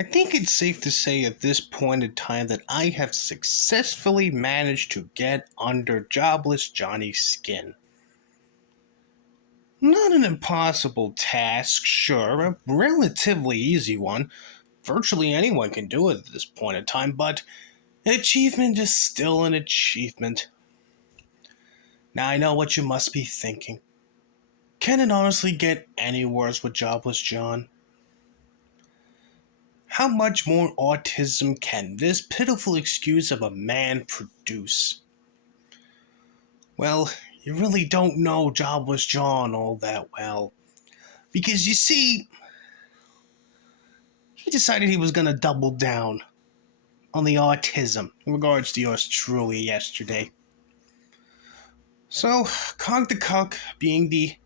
I think it's safe to say at this point in time that I have successfully managed to get under Jobless Johnny's skin. Not an impossible task, sure, a relatively easy one. Virtually anyone can do it at this point in time, but an achievement is still an achievement. Now I know what you must be thinking. Can it honestly get any worse with Jobless Jon? How much more autism can this pitiful excuse of a man produce? Well, you really don't know Jobless Jon all that well. Because you see, he decided he was going to double down on the autism in regards to yours truly yesterday. So, Cog the Cuck, being the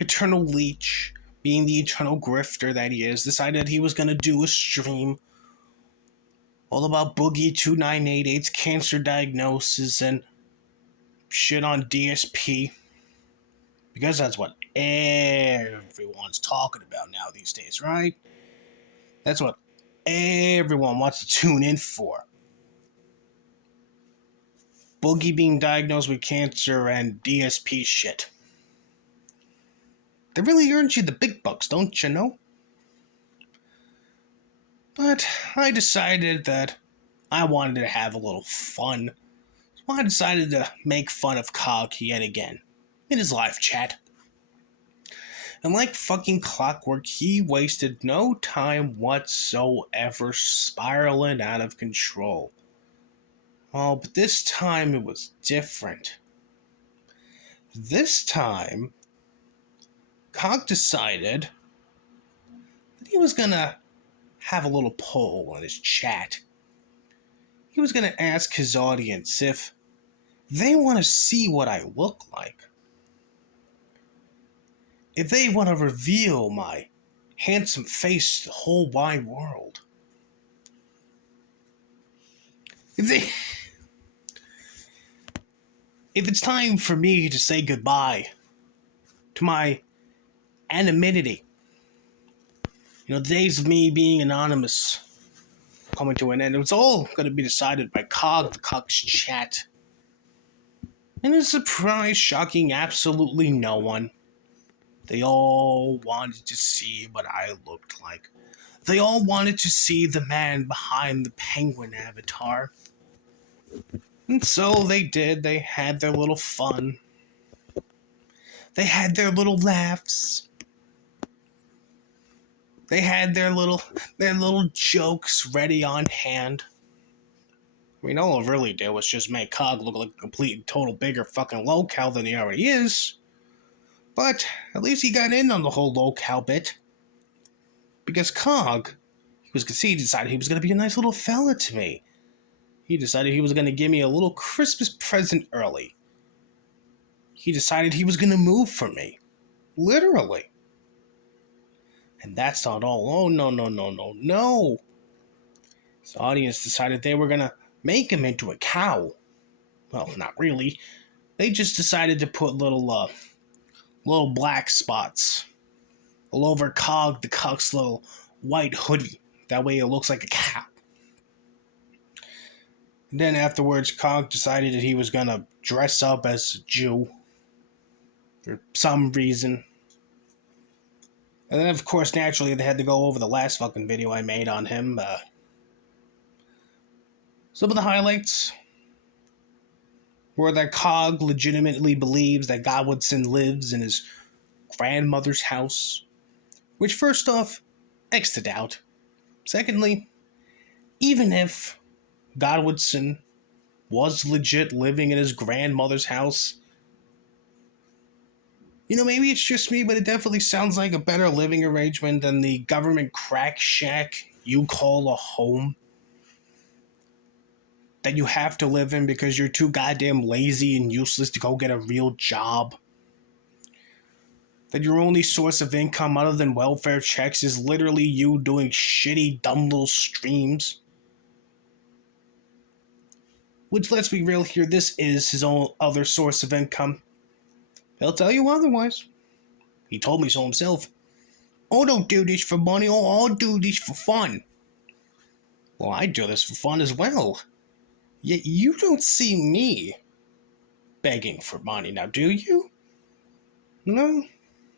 eternal leech, being the eternal grifter that he is, decided he was going to do a stream all about Boogie 2988's cancer diagnosis and shit on DSP. Because that's what everyone's talking about now these days, right? That's what everyone wants to tune in for. Boogie being diagnosed with cancer and DSP shit. They really earned you the big bucks, don't you know? But I decided that I wanted to have a little fun. So I decided to make fun of Cog yet again in his live chat. And like fucking clockwork, he wasted no time whatsoever spiraling out of control. Oh, but this time it was different. This time, Cog decided that he was gonna have a little poll in his chat. He was gonna ask his audience if they want to see what I look like. If they want to reveal my handsome face to the whole wide world. If it's time for me to say goodbye to my anonymity, the days of me being anonymous coming to an end. It was all going to be decided by Cog the Cuck's chat. And a surprise, shocking absolutely no one. They all wanted to see what I looked like. They all wanted to see the man behind the penguin avatar. And so they did. They had their little fun. They had their little laughs. They had their little jokes ready on hand. I mean, all it really did was just make Cog look like a complete and total bigger fucking locale than he already is. But at least he got in on the whole locale bit. Because Cog, he decided he was going to be a nice little fella to me. He decided he was going to give me a little Christmas present early. He decided he was going to move for me. Literally. And that's not all. Oh, no. His audience decided they were going to make him into a cow. Well, not really. They just decided to put little black spots all over Cog the Cuck's little white hoodie. That way it looks like a cow. And then afterwards, Cog decided that he was going to dress up as a Jew. For some reason. And then, of course, naturally, they had to go over the last fucking video I made on him. Some of the highlights were that Cog legitimately believes that Godwinson lives in his grandmother's house. Which, first off, X to doubt. Secondly, even if Godwinson was legit living in his grandmother's house, maybe it's just me, but it definitely sounds like a better living arrangement than the government crack shack you call a home that you have to live in because you're too goddamn lazy and useless to go get a real job. That your only source of income other than welfare checks is literally you doing shitty, dumb little streams. Which, let's be real here, this is his own other source of income. He'll tell you otherwise. He told me so himself. I don't do this for money, I'll do this for fun. Well, I do this for fun as well. Yet you don't see me begging for money now, do you? No,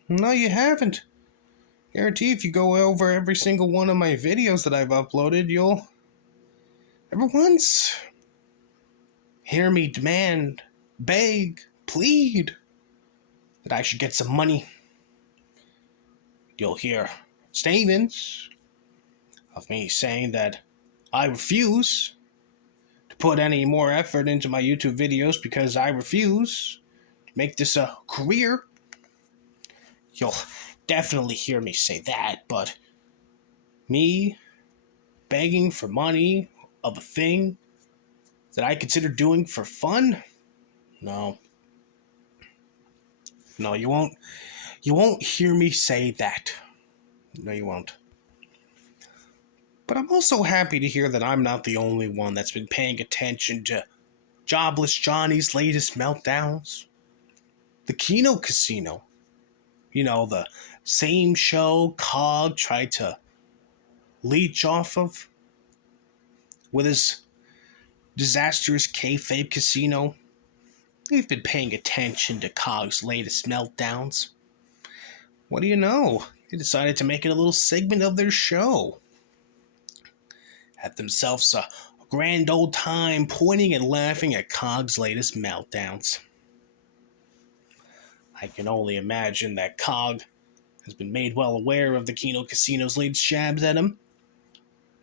no, you haven't. Guarantee if you go over every single one of my videos that I've uploaded, you'll ever once hear me demand, beg, plead that I should get some money. You'll hear statements of me saying that I refuse to put any more effort into my YouTube videos because I refuse to make this a career. You'll definitely hear me say that, but me begging for money of a thing that I consider doing for fun? No. No, you won't. You won't hear me say that. No, you won't. But I'm also happy to hear that I'm not the only one that's been paying attention to Jobless Johnny's latest meltdowns. The Kino Casino. You know, the same show Cog tried to leech off of with his disastrous kayfabe casino. They've been paying attention to Cog's latest meltdowns. What do you know? They decided to make it a little segment of their show. Had themselves a grand old time pointing and laughing at Cog's latest meltdowns. I can only imagine that Cog has been made well aware of the Kino Casino's latest jabs at him.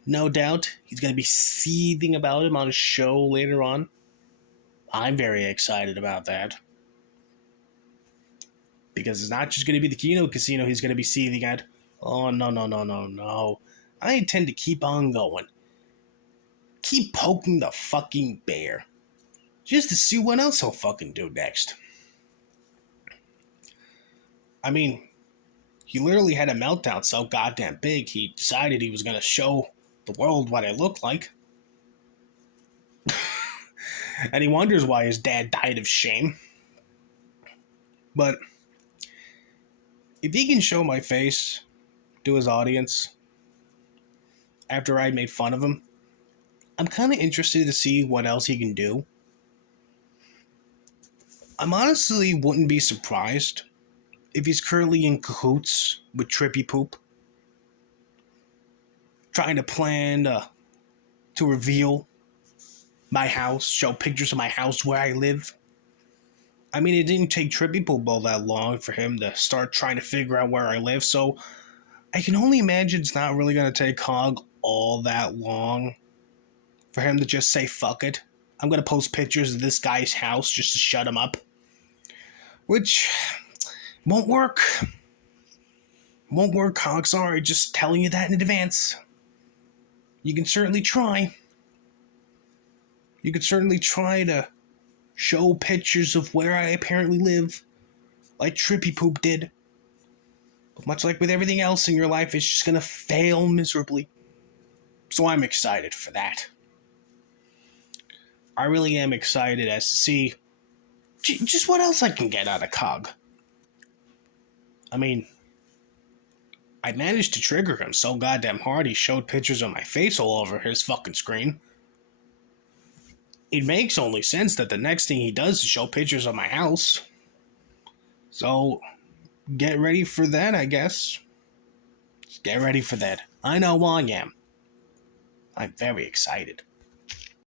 No doubt he's going to be seething about him on his show later on. I'm very excited about that. Because it's not just going to be the Kino Casino he's going to be seething at. Oh, no. I intend to keep on going. Keep poking the fucking bear. Just to see what else he'll fucking do next. I mean, he literally had a meltdown so goddamn big, he decided he was going to show the world what I look like. And he wonders why his dad died of shame. But if he can show my face to his audience after I made fun of him, I'm kind of interested to see what else he can do. I'm honestly wouldn't be surprised if he's currently in cahoots with Trippy Poop, trying to plan to reveal my house, show pictures of my house where I live. I mean, it didn't take Trippy Poop all that long for him to start trying to figure out where I live, so I can only imagine it's not really going to take Hog all that long for him to just say, fuck it. I'm going to post pictures of this guy's house just to shut him up. Which won't work. Won't work, Hog. Sorry, just telling you that in advance. You can certainly try. You could certainly try to show pictures of where I apparently live, like Trippy Poop did. But much like with everything else in your life, it's just gonna fail miserably. So I'm excited for that. I really am excited as to see just what else I can get out of Cog. I mean, I managed to trigger him so goddamn hard he showed pictures of my face all over his fucking screen. It makes only sense that the next thing he does is show pictures of my house. So, get ready for that, I guess. Just get ready for that. I know I am. I'm very excited.